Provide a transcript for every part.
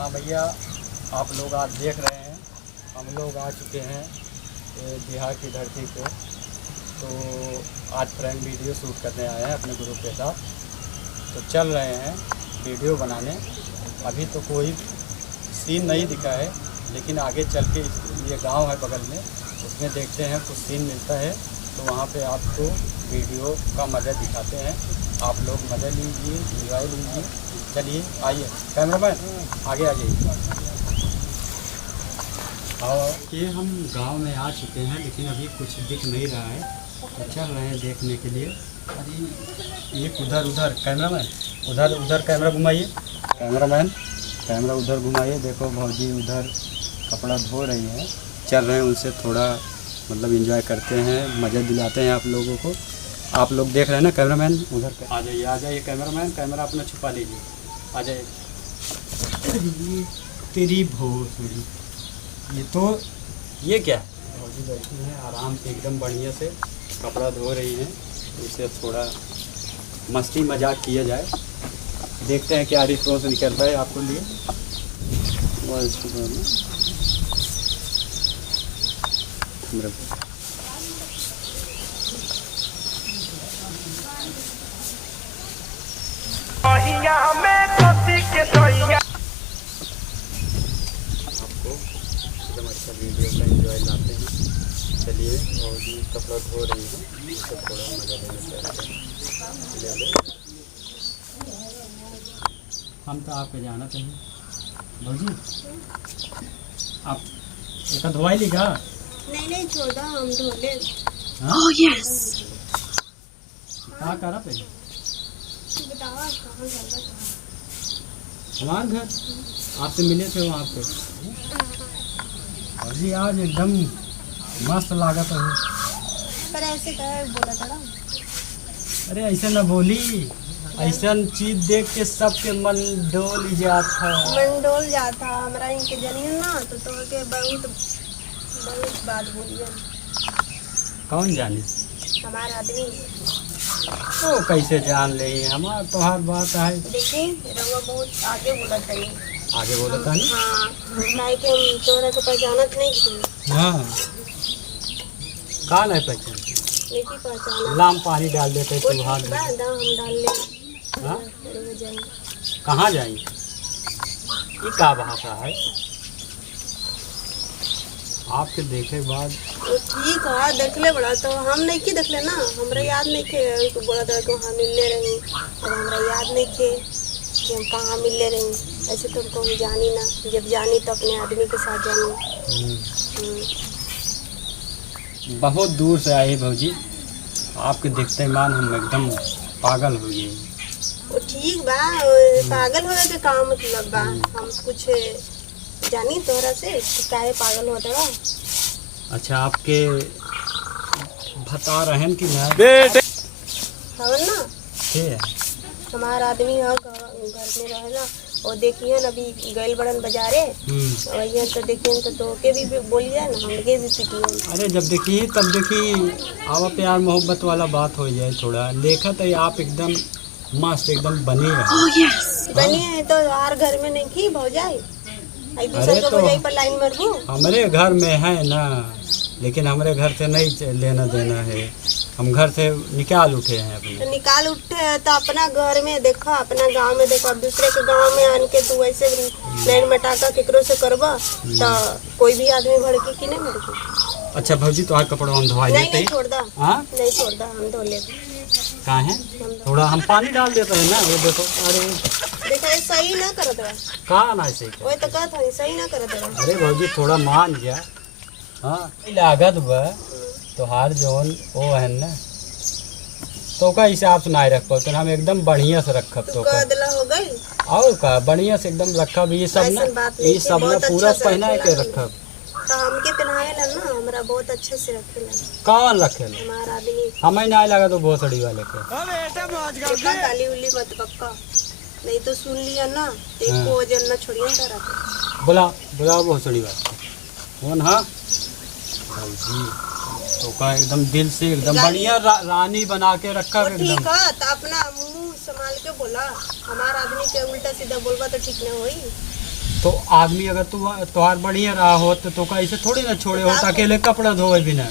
हाँ भैया, आप लोग आज देख रहे हैं, हम लोग आ चुके हैं बिहार की धरती पे। तो आज प्रैंक वीडियो शूट करने आए हैं अपने ग्रुप के साथ। तो चल रहे हैं वीडियो बनाने। अभी तो कोई सीन नहीं दिखा है, लेकिन आगे चल के ये गांव है बगल में, उसमें देखते हैं कुछ सीन मिलता है तो वहाँ पे आपको वीडियो का मज़ा दिखाते हैं। आप लोग मज़ा लीजिए, इंजॉय लीजिए। चलिए आइए कैमरामैन, आगे आ जाइए। और ये हम गांव में आ चुके हैं, लेकिन अभी कुछ दिख नहीं रहा है, तो चल रहे हैं देखने के लिए। अरे एक उधर कैमरामैन, उधर कैमरा घुमाइए। कैमरामैन कैमरा उधर घुमाइए। देखो भौजी उधर कपड़ा धो रही है। चल रहे हैं उनसे थोड़ा मतलब एंजॉय करते हैं, मज़ा दिलाते हैं आप लोगों को। आप लोग देख रहे हैं ना कैमरामैन, उधर आ जाइए कैमरामैन, कैमरा अपना छुपा लीजिए, आ जाइए। तेरी भोसड़ी, ये तो ये क्या है? भौजी बैठी हैं आराम से एकदम बढ़िया से, कपड़ा धो रही हैं। इसे थोड़ा मस्ती मजाक किया जाए, देखते हैं क्या रिस्पॉन्स निकलता है आपको लिए। आपको एकदम अच्छा वीडियो का एंजॉय लाते हैं। चलिए, और भी कपड़ा धो रही है, इससे थोड़ा मज़ा लेना चाहते हैं। हम तो आपको जाना चाहिए भौजी, आप एक धोवाई लीगा? नहीं छोड़ दो, हम धो ले। कहाँ करा पे? बताओ कहाँ जाएगा? हमारे घर आपसे मिले थे वहाँ पे। और जी आज एकदम मस्त लागत है। पर ऐसे कहे बोला था ना। अरे ऐसे ना बोली, ऐसा चीज देख के सबके मन डोल जाता। मन डोल जाता हमारा इनके जनिए ना, तो के बहुत बात बोलिए। कौन जाने? हमारा आदमी तो कैसे जान ले हमार तो हर बात है। देखिए रंगा बहुत आगे बोला था ये। आगे बोला था नहीं? हाँ, नहीं कि हम तोरा को पहचानत नहीं कि। हाँ, कौन है पहचान? नहीं पहचाना। लाम पानी डाल देते तो हाथ में। हम डाल ले। हाँ? जाएंगे। कहाँ जाएंगे? ये क्या भाषा है? आपके देखे के बाद तो ठीक है, देख ले बड़ा, तो हम नहीं की देख ले ना, हमरा याद नहीं थे। तो बोला था कि वहाँ मिलने रही, और हमरा याद नहीं थे कि हम कहाँ मिलने रही। ऐसे तो हमको जानी ना, जब जानी तो अपने आदमी के साथ जानी। बहुत दूर से आए भौजी, आपके देखते मान हम एकदम पागल हो गए। वो ठीक बा, पागल होने के काम मतलब बा। हम कुछ जानी तोहरा से कि काहे पागल होता बा। अच्छा, आपके बता रहे हैं कि मैं हवन ना है हमारा आदमी है, घर में रहेला। और देखिए न अभी गैल बड़न बाजारे, और ये तो देखिए तो के भी बोलिए ना, हमके भी पिटिए। अरे जब देखी तब देखी, आवा प्यार मोहब्बत वाला बात हो जाए थोड़ा। देखा तो आप एकदम मस्त एकदम बनी है। बनी है तो यार घर में नहीं की भौजाई, एक दूसरे अरे को तो भौजाई पर लाइन मरबू। हमारे घर में है ना, लेकिन हमारे घर से नहीं लेना देना है। हम घर से निकाल उठे हैं अपने। तो निकाल उठे तो अपना घर में देखा, अपना गांव में देखा। दूसरे के गांव में आन के तू ऐसे लाइन मटाका केकरो से करबा तो कोई भी आदमी भड़की कि नहीं भड़की। अच्छा भौजी, तो कपड़ा हम धोवा नहीं देते नहीं छोड़ दा, हाँ? नहीं छोड़ दा, हम धो ले। कहाँ है? थोड़ा हम पानी डाल देते हैं ना, वो देखो। अरे देखो ये सही ना करत रहा, कहाँ ना ऐसे वही तो कहत हई सही ना करत रहा। अरे भौजी थोड़ा मान जा। हाँ, लागत बा तोहार जौन वो है ना, तो का हिसाब से ना रख पाते, हम एकदम बढ़िया से रखब तो का। कदला हो गई और का बढ़िया से एकदम रखब। ये सब ना, ये सब ना पूरा पहना के रखब। तो हमके पहनावेला ना, हमरा बहुत अच्छे से रखेला। कौन रखेला? हमारा आदमी। हमें ना लगा तो भोसड़ी वाले के। देखा गाली उली मत पक्का, नहीं तो सुन लिया ना तो एक को वजन ना छोड़िए तारा के। बुला भोसड़ी वाले कौन? हाँ भौजी, तो का एकदम दिल से एकदम बढ़िया रानी बना के रखा एकदम। ठीक है, तो अपना मुंह संभाल के बोला। हमारा आदमी के उल्टा सीधा बोलबा तो ठीक नहीं होई। तो आदमी अगर तुम्हार बढ़िया रहा हो तो कैसे थोड़ी ना छोड़े हो, अकेले कपड़ा धोए बिना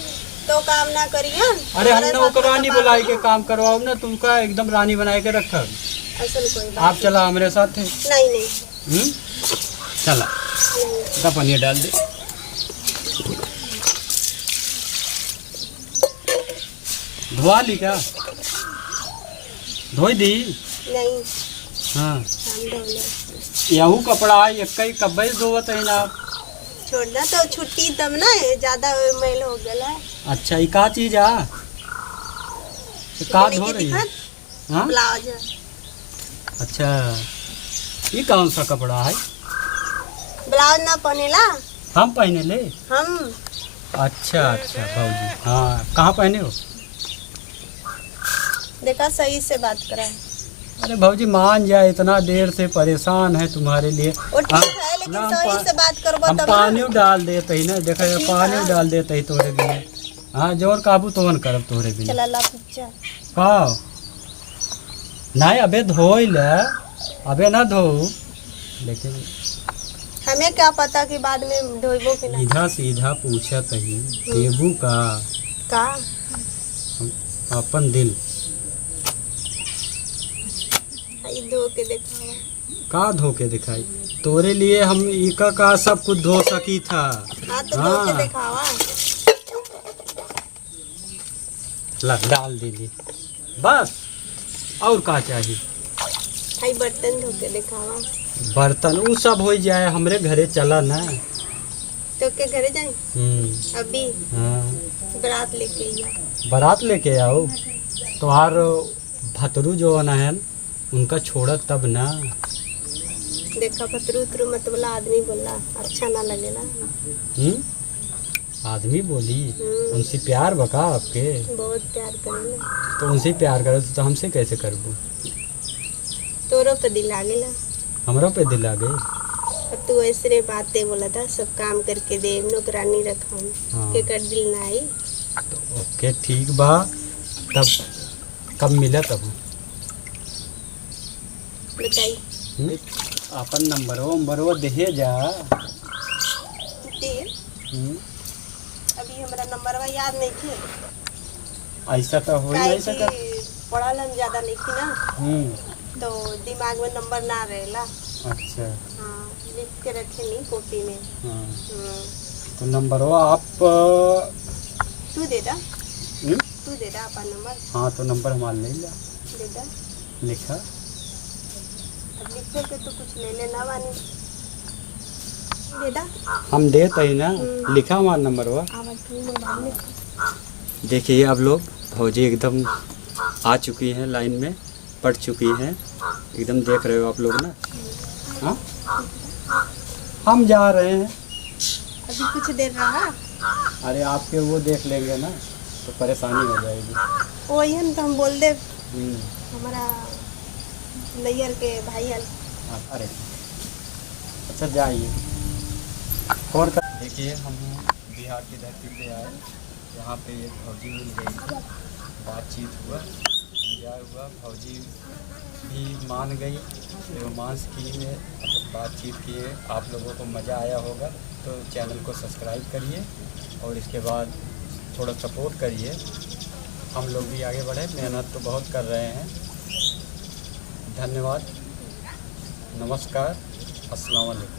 तो काम ना करिए। अरे हम नौकरानी बुलाई के काम करवाओ ना, तुमका एकदम रानी बनाए के रखा। असल कोई बात आप चला हमारे साथ है? नहीं। चला इतना पनीर डाल दे। धोआ ली क्या? धोई दी? नहीं। हाँ हम धो ले। यहू कपड़ा है एक ही कब्बे धोवत है ना। छोड़ना तो छुट्टी तब ना ज्यादा मैल हो गया। अच्छा ये का चीज है? का धो रही है? हाँ ब्लाउज। अच्छा ये कौन सा कपड़ा है? ब्लाउज ना पहनेला हम पहने ले। हम। अच्छा अच्छा भाजी, हाँ कहाँ पहने हो? देखा सही से बात करा है। अरे भाजी मान जाए, इतना देर से परेशान है तुम्हारे लिए। वो ठीक है लेकिन सही से बात करबो हम तब पानी ना। डाल देते ही ना, देखा ठीक पानी है। डाल देते ही तोरे बिना। हाँ जोर काबू तो करब तोरे बिना। चला ला पिक्चर। का नहीं अबे धो ले, अबे ना धो, लेकिन हमें क्या पता कि बाद में धोइबो कि नहीं। सीधा सीधा पूछत ही देबू का अपन दिल आई धो के दिखावा। का धो के दिखाई? तोरे लिए हम इका का सब कुछ धो सकी था। हाँ तो धो के हाँ। दिखावा। ला डाल दीजिए बस, और का चाहिए? आई बर्तन धो के दिखावा। बर्तन वो सब हो जाए, हमरे घरे चला ना। तो के घरे जाए अभी हाँ बारात लेके आइया। बारात लेके आओ, तुम्हार भतरू जो ना है उनका छोड़त तब ना। देखा पतरू उतरू मत बोला, आदमी बोला अच्छा ना लगेला। आदमी बोली हम्म। उनसे प्यार बका आपके? बहुत प्यार करेला। तो उनसे प्यार करे तो हमसे कैसे करबू? तोरो पे दिल आ गेला। हमरो पे दिल आ गई। और तू ऐसे बातें बोला था सब काम करके दे, नौकरानी रखम। हाँ। के कर दिल ना आई। तो ओके ठीक बा, तब कब मिला तब बताई। अपन नंबरो देहे जा। दे अभी हमारा नंबरवा याद नहीं थे। ऐसा तो हो ही नहीं सकता। पढ़ल हम ज्यादा नहीं थी ना, तो दिमाग में नंबर ना रहेला। अच्छा हाँ लिख के रखे नहीं कॉपी में। हाँ। तो नंबरवा आप तू दे दा। तू दे दा अपन नंबर। हाँ तो नंबर हमारा ले ला। दे दा। लिखा अब लिखे के तो कुछ ले लेना वानी। दे दा। हम देते ही ना, लिखा हमारा नंबरवा। आवाज तू मोबाइल में। देखिए अब लोग फौजी एकदम आ चुकी हैं, लाइन में पड़ चुकी हैं, एकदम देख रहे हो आप लोग ना। हाँ हम जा रहे हैं। अभी कुछ देर रहा। अरे आपके वो देख लेंगे ना तो परेशानी हो जाएगी। वही हम तो हम बोल दे हम्म। हमारा नैयर के भाई हल। अरे अच्छा जाइए और देखिए हम बिहार की धरती पे आए, यहाँ पे एक फौजी मिल गई, बातचीत हुआ, एंजॉय हुआ, फौजी भी मान गई, रोमांस की में बातचीत किए। आप लोगों को मज़ा आया होगा तो चैनल को सब्सक्राइब करिए और इसके बाद थोड़ा सपोर्ट करिए। हम लोग भी आगे बढ़े, मेहनत तो बहुत कर रहे हैं। धन्यवाद, नमस्कार, अस्सलाम वालेकुम।